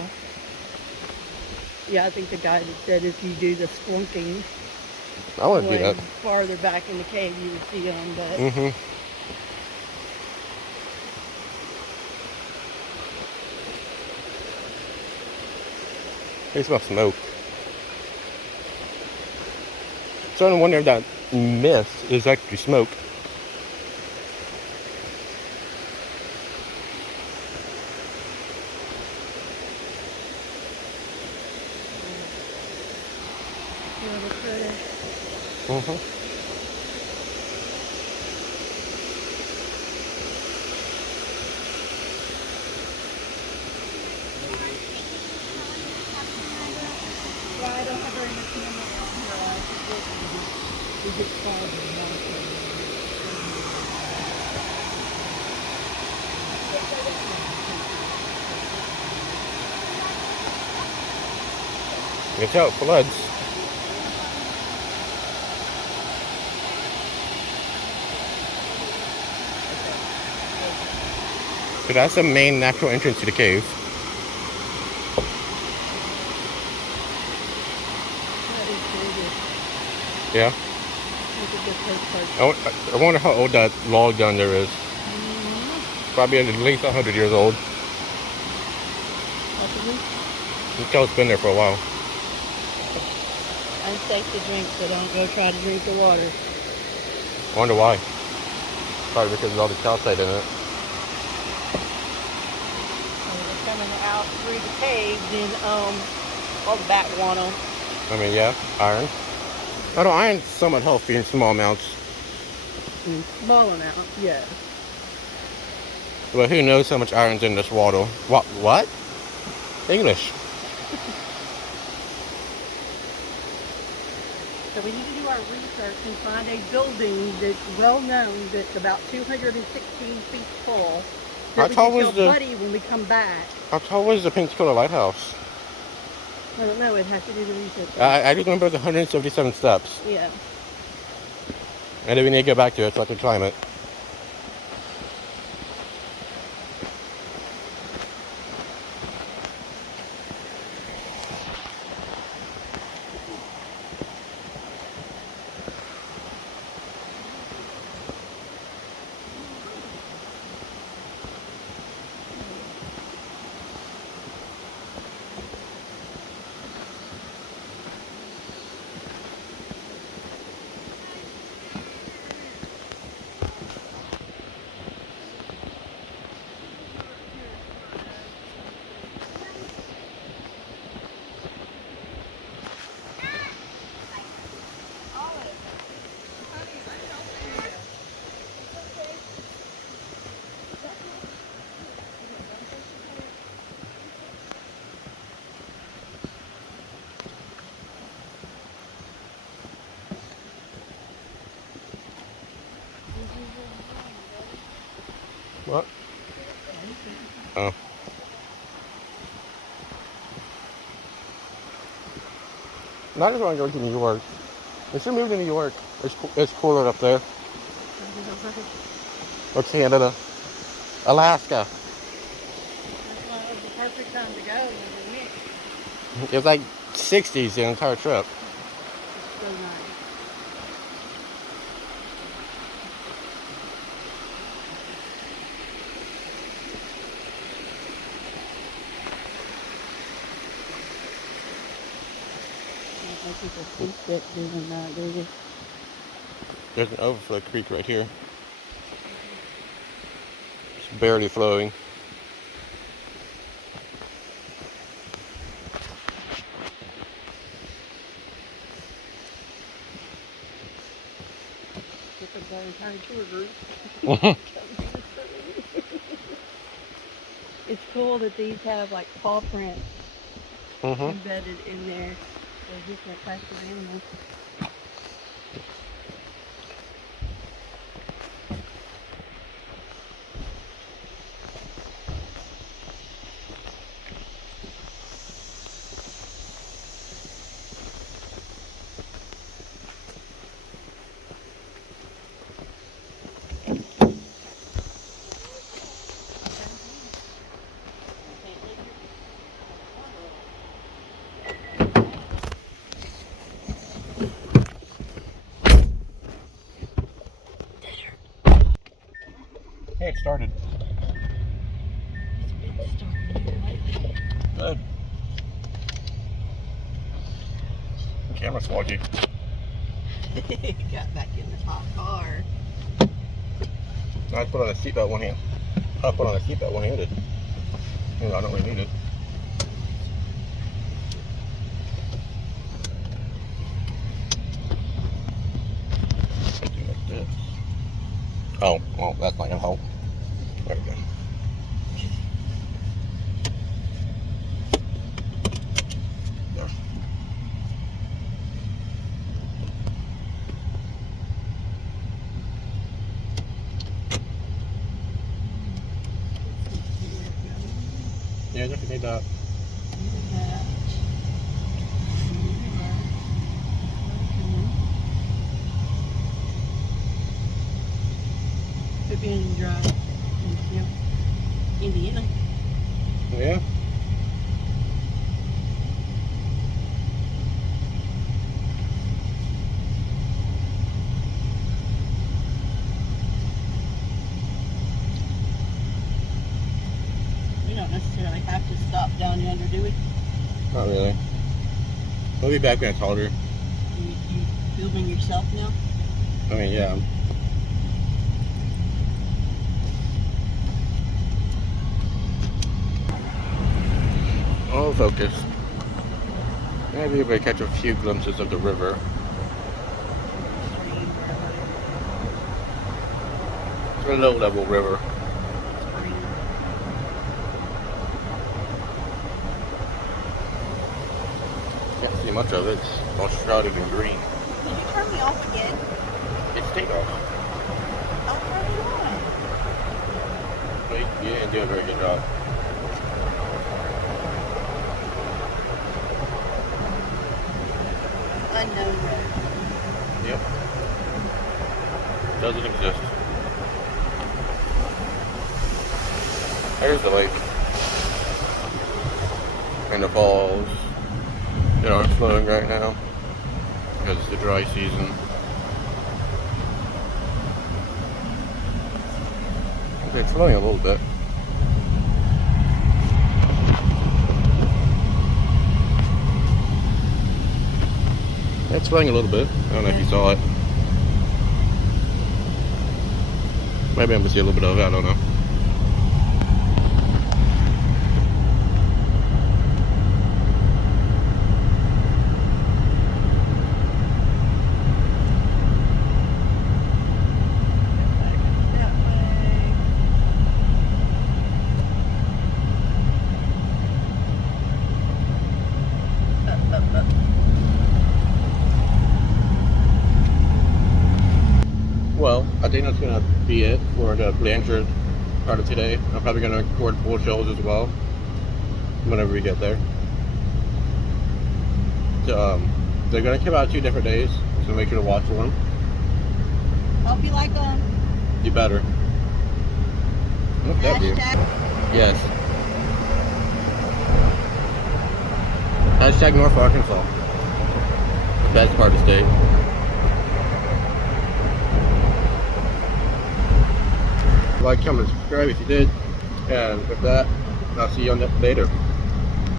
Yeah, I think the guy that said if you do the splunking I want to do way that. farther back in the cave, you would see them, but Mm-hmm. They smell smoke. So I wonder if that mist is actually smoke. really pretty. Mm-hmm. Yeah, I don't have very much memory on here. I forget we get called in It's how it floods. So that's the main natural entrance to the cave. Yeah. I wonder how old that log down there is. Probably at least 100 years old. It's been there for a while. Unsafe to drink, so don't go try to drink the water. I wonder why. Probably because of all the calcite in it. So they're coming out through the caves and all the bat guano. I mean, yeah, iron. Although iron's somewhat healthy in small amounts. In small amounts, yeah. But who knows how much iron's in this water? What? English. So we need to do our research and find a building that's well known, that's about 216 feet tall. That How tall we was can tell the- Buddy when we come back. How tall was the Pensacola Lighthouse? I don't know. It has to do the research. I do remember the 177 steps. Yeah. And then we need to go back to it so I can climb it. What? Oh. I just want to go to New York. We should move to New York. It's cooler up there. Or Canada. Alaska. That's why it was the perfect time to go when we went. It was like 60s the entire trip. It's so nice. I think there's a creek that doing that, do you? There's an overflow creek right here. It's barely flowing. Look at the entire tour group. It's cool that these have like paw prints embedded in there. They're different types of animals. Hey, it started. Good. The camera's foggy. Got back in the hot car. I put on a seatbelt one hand. I put on a seatbelt one-handed. You know, I don't really need it. Do like this. Oh, well, that's not gonna help. There we go. There. Yeah, I definitely made that. Could be in drive. Indiana. Yeah. We don't don't necessarily have to stop down yonder, do we? Not really. We'll be back when it's harder. You filming yourself now? I mean, yeah. All focus. Maybe we catch a few glimpses of the river. It's a low-level river. Can't see much of it. It's all shrouded in green. Did you turn me off again? It's stayed off. I'll turn it on. But you didn't do a very good job. Unknown road. Yep. Doesn't exist. There's the lake. And the falls. They aren't flowing right now because it's the dry season. It's flowing a little bit. It's flowing a little bit. I don't know if you saw it. Maybe I'm gonna see a little bit of it. I don't know. Well, I think that's gonna be it for the Blanchard part of today. I'm probably gonna record full shows as well whenever we get there. So, they're gonna come out 2 different days, so make sure to watch for them. Hope you like them. You better. Look at you. Yes. Hashtag North Arkansas. The best part of the state. Like, comment, subscribe if you did. And with that, I'll see you on that later.